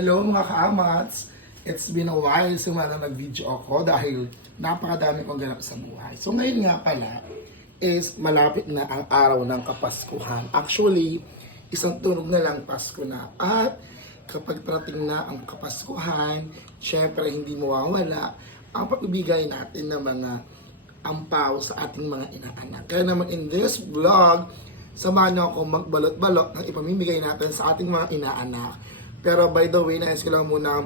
Hello mga kaamats! It's been a while simula na nag-video ako dahil napakadami kong ganap sa buhay. So ngayon nga pala is malapit na ang araw ng Kapaskuhan. Actually, isang tunog na lang Pasko na. At kapag parating na ang Kapaskuhan, syempre hindi mawawala ang pagbibigay natin ng mga ampaw sa ating mga inaanak. Kaya naman in this vlog, samahan niyo ako magbalot-balot ng ipamimigay natin sa ating mga inaanak. Pero by the way, nais ko lang muna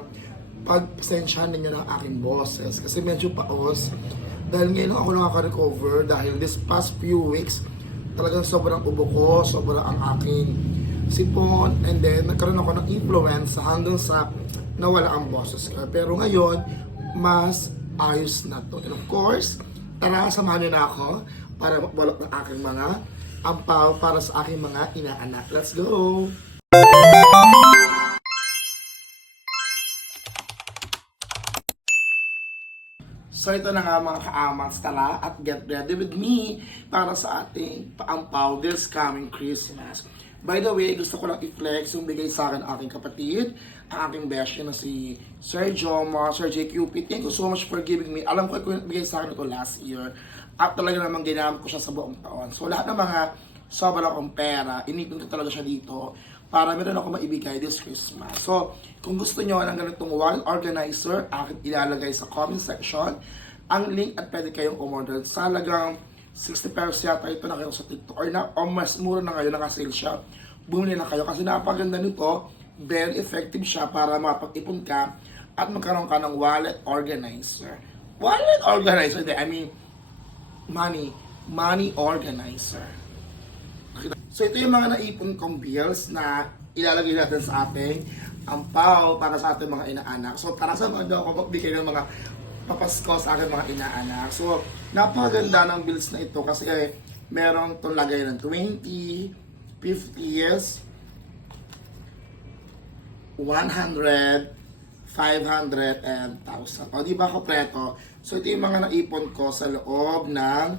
pagpasensyahan ninyo ng aking boses kasi medyo paos dahil ngayon ako nakaka-recover dahil this past few weeks talagang sobrang ubo ko, sobrang ang aking sipon, and then nagkaroon ako ng influenza hanggang sa nawala ang boses ko. Pero ngayon, mas ayos na to. And of course, tara, samahan niyo na ako para magbalot ng aking mga ampaw para sa aking mga inaanak. Let's go! So ito na nga mga kaamats, tara at get ready with me para sa ating paampaw this coming Christmas. By the way, gusto ko lang i-flex yung bigay sa akin aking kapatid, ang aking bestie na si Sir Jomar, Sir JQP. Thank you so much for giving me. Alam ko kung bigay sa akin ito last year at talaga namang ginamit ko siya sa buong taon. So lahat ng mga sobra akong pera, inipin ko talaga siya dito para meron ako maibigay this Christmas. So, kung gusto nyo ng ganitong wallet organizer, akin ilalagay sa comment section ang link at pwede kayong umorder. Sa halagang 60 pesos yata ito na kayo sa TikTok or mas mura na ngayon, naka-sale siya. Bumili na kayo kasi napaganda nito, very effective siya para makapag-ipon ka at magkaroon ka ng wallet organizer. Wallet organizer, I mean, money organizer. So ito yung mga naipon kong bills na ilalagay natin sa ating ampaw para sa ating mga inaanak. So tara sa mga ako magbigay ng mga papasko sa aking mga inaanak. So napakaganda ng bills na ito kasi meron itong lagay ng 20, 50s, 100, 500, and 1,000. O di ba kompleto? So ito yung mga naipon ko sa loob ng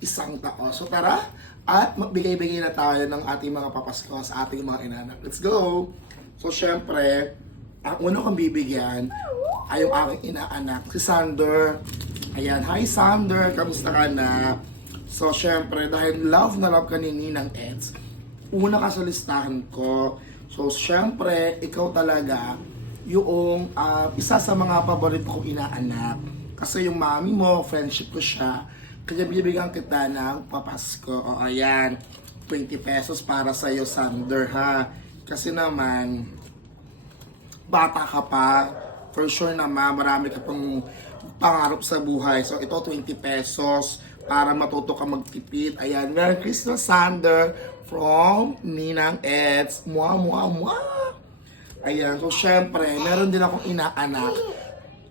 isang taon. So tara, at magbigay-bigay na tayo ng ating mga papasko sa ating mga inanak. Let's go! So syempre, ang una kong bibigyan ay yung aking inaanak, si Sander. Ayan, hi Sander, kamusta ka na? So syempre, dahil love na love ka ni Ninang Eds, una ka sa listahan ko. So syempre, ikaw talaga yung isa sa mga paborito kong inaanak. Kasi yung mami mo, friendship ko siya. Kaya bibigyan kita ng papasko. O ayan, 20 pesos para sa iyo, Sander, ha? Kasi naman, bata ka pa. For sure naman, marami ka pang pangarap sa buhay. So ito, 20 pesos para matuto ka magtipid. Ayan, Merry Christmas, Sander, from Ninang Eds. Mua, mua, mua. Ayan, so syempre, meron din akong inaanak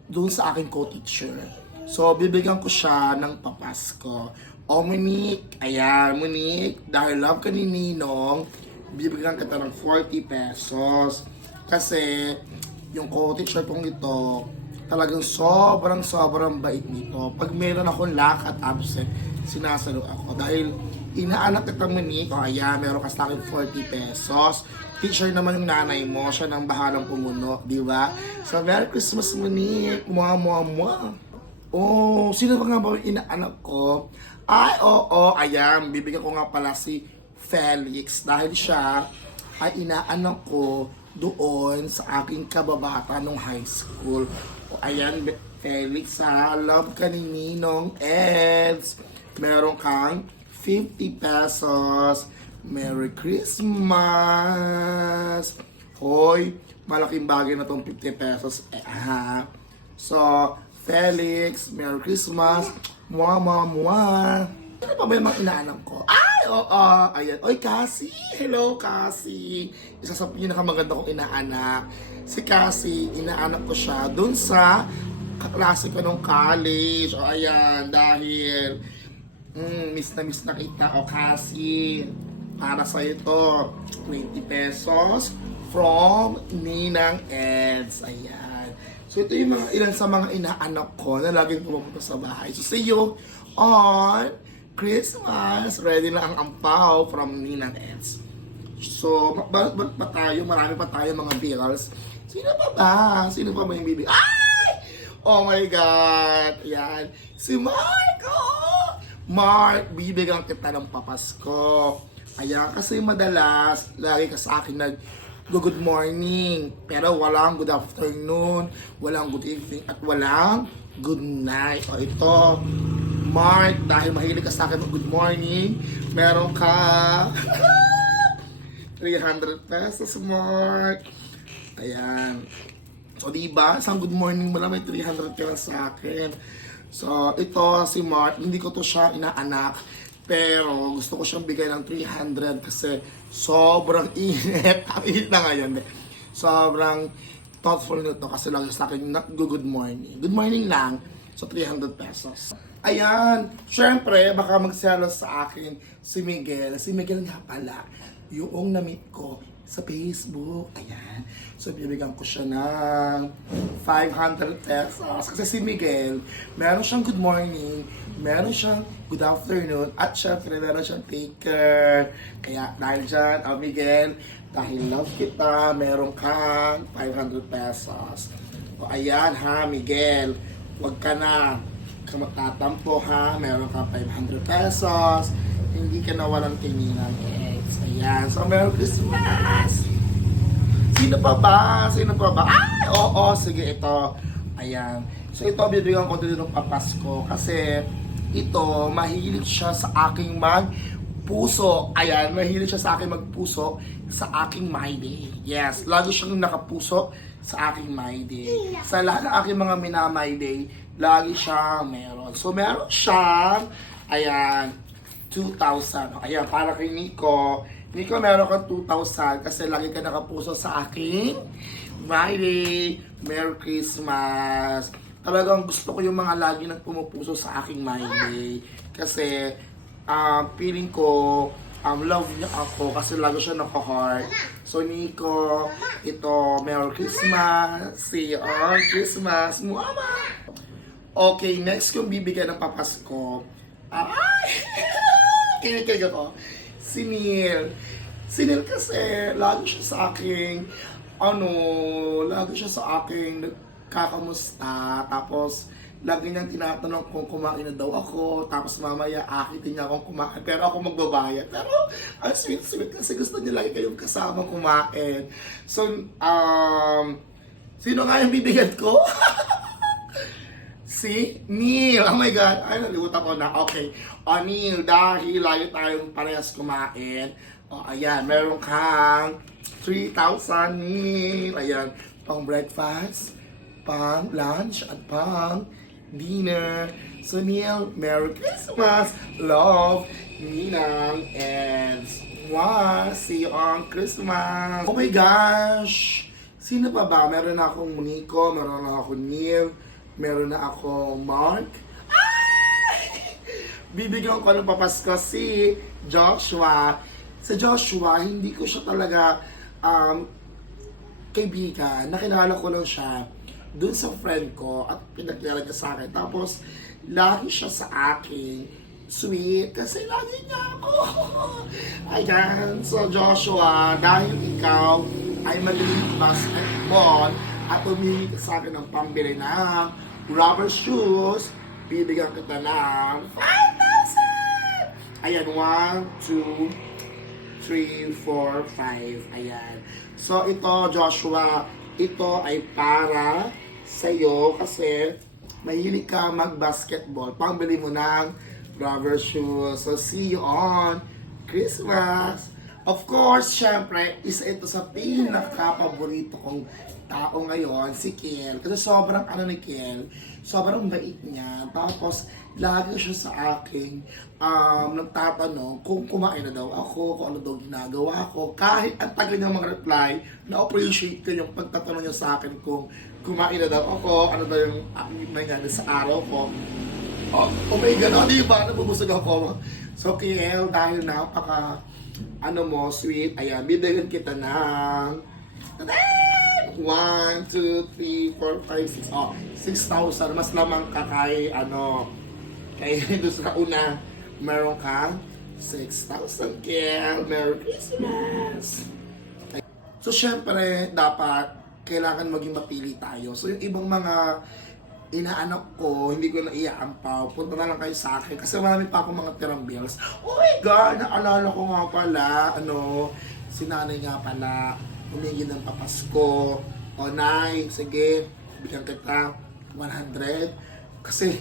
doon sa aking co-teacher. So, bibigyan ko siya ng papasko. O, Monique, ayan, Monique, dahil love ka ni Ninong, bibigyan kita ng 40 pesos. Kasi, yung co-teacher kong ito, talagang sobrang bait nito. Pag meron akong lack at absent, sinasalo ako. Dahil, inaanak kita, Monique, o ayan, meron ka sa akin 40 pesos. Teacher naman yung nanay mo, siya nang bahalang pumuno, di ba? So, Merry Christmas, Monique. Mua, mua, mua. Oh, sino ba nga ba yung inaanak ko? Ay, oo, ayan, bibigyan ko nga pala si Felix dahil siya ay inaanak ko doon sa aking kababata nung high school. O, ayan, Felix, ha, love ka ni Ninong Eds. Meron kang 50 pesos. Merry Christmas! Hoy, malaking bagay na tong 50 pesos. Ha? So, Felix, Merry Christmas, mua, mua, mua. Ano pa ba yung mga inaanak ko? Ay, oo, ayan. Oy, Cassie, hello, Cassie. Isa sa pinakamaganda kong inaanak. Si Cassie, inaanak ko siya dun sa kaklase ko nung college. O, ayan, dahil miss na kita. O, Cassie, para sa ito, 20 pesos from Ninang Eds. Ayan. So ito yung mga ilan sa mga inaanak ko na laging pumupunta sa bahay. So see you on Christmas. Ready na ang ampaw from Ninang Eds. So, ba't pa tayo? Marami pa tayo mga bills. Sino pa ba? Sino pa ba yung bibig? Ay! Oh my God! Yan. Si Marco! Mark, bibigyan kita ng papasko. Ayan, kasi madalas, lagi ka sa akin good morning. Pero walang good afternoon, walang good evening, at walang good night. O ito, Mark, dahil mahilig ka sa akin ng good morning, meron ka 300 pesos, Mark. Ayan. So, diba? Isang good morning mo lang, may 300 ka sa akin. So, ito si Mark, hindi ko to siya inaanak. Pero, gusto ko siyang bigay ng 300 kasi sobrang init. Ang init na ngayon. Sobrang thoughtful nito kasi lagi sa akin good morning. Good morning lang. So, 300 pesos. Ayan. Siyempre, baka magselos sa akin si Miguel. Si Miguel nga pala, yung na-meet ko sa Facebook. Ayan. So, bibigyan ko siya ng 500 pesos. Kasi si Miguel, meron siyang good morning, meron siyang good afternoon, at syempre, meron siyang taker. Kaya, dahil dyan, Miguel, dahil love kita, meron kang 500 pesos. O, ayan ha, Miguel, huwag ka na magtatampo ha, meron kang 500 pesos, hindi ka na walang tininang ex. Ayan, so Merry Christmas! Sino pa ba? Sino pa ba? Ay, oo, sige, ito. Ayan. So ito, bibigyan ko din ng papasko kasi ito, mahilig siya sa aking magpuso. Ayan, mahilig siya sa aking magpuso sa aking My Day. Yes, lagi siyang nakapuso sa aking My Day. Sa lahat ng aking mga My Day, lagi siyang meron. So meron siyang, ayan, 2,000. Ayan, para kay Nico. Nico, meron kang 2,000 kasi lagi ka nakapuso sa aking My Day. Merry Christmas. Talagang gusto ko yung mga lagi nagpumupuso sa aking My Day. Kasi, feeling ko, love niya ako kasi lagi siya naka-heart. So, Nico, ito, Merry Christmas. See you on Christmas. Mama! Okay, next kong bibigyan ng papasko. Ay! Kinikilig ako. Si Neil. Si Neil kasi, lagi siya sa aking, lagi siya sa aking nagkakamusta. Tapos, lagi niyang tinatanong kung kumain na daw ako. Tapos mamaya, akitin niya akong kumain. Pero ako magbabayad. Pero, ang sweet-sweet kasi gusto niya lagi kayong kasama kumain. So, sino nga yung bibigyan ko? Si Neil. Oh my God. Ay, nalimutan ko na. Okay. O, Neil, dahil lagi tayong parehas kumain. O, ayan. Meron kang 3,000, Neil. Ayan. Pang breakfast, pang lunch, at pang dinner. So, Neil, Merry Christmas. Love, Ninang, and see you on Christmas. Oh my gosh. Sino pa ba? Meron na akong Nico, meron na akong Neil, meron na ako Mark. Ay! Bibigyan ko ng papasko si Joshua. Sa Joshua, hindi ko siya talaga kaibigan. Nakilala ko lang siya dun sa friend ko at pinagkilala niya sa akin. Tapos, lagi siya sa akin. Sweet. Kasi lagi niya ako. Ayan. So, Joshua, dahil ikaw ay magaling basketball, at umili ka sa akin ng pambili ng rubber shoes, bibigyan kita ng 5,000! Ayan, 1, 2, 3, 4, 5. Ayan. So, ito, Joshua, ito ay para sa'yo kasi mahilig ka mag-basketball. Pambili mo ng rubber shoes. So, see you on Christmas! Of course, syempre, isa ito sa pinaka-paborito kong tao ngayon, si Kiel. Kasi sobrang ni Kiel, sobrang bait niya. Tapos, lagi siya sa akin, nagtatanong kung kumain na daw ako, kung ano daw ginagawa ko. Kahit ang tagal niya mag-reply, na-appreciate ko yung pagtatanong niya sa akin kung kumain na daw ako, ano daw yung nangyari sa araw ko. Oh my God, di ba? Nabubusog ako. So, Kiel, dahil sweet, ayan, bibigyan kita ng 1, 2, 3, 4, 5, 6. 6,000. Mas naman ka kay, kay doon sa una, meron ka 6,000 Kel. Merry Christmas! So, syempre, dapat kailangan maging mapili tayo. So, yung ibang mga inaanak ko, hindi ko na iaampaw. Punta na lang kayo sa akin kasi marami pa akong mga tirang bills. Oh my God! Naalala ko nga pala, si nanay nga pala, humingi ng papasko. O, nay, sige, bigyan kita 100. Kasi,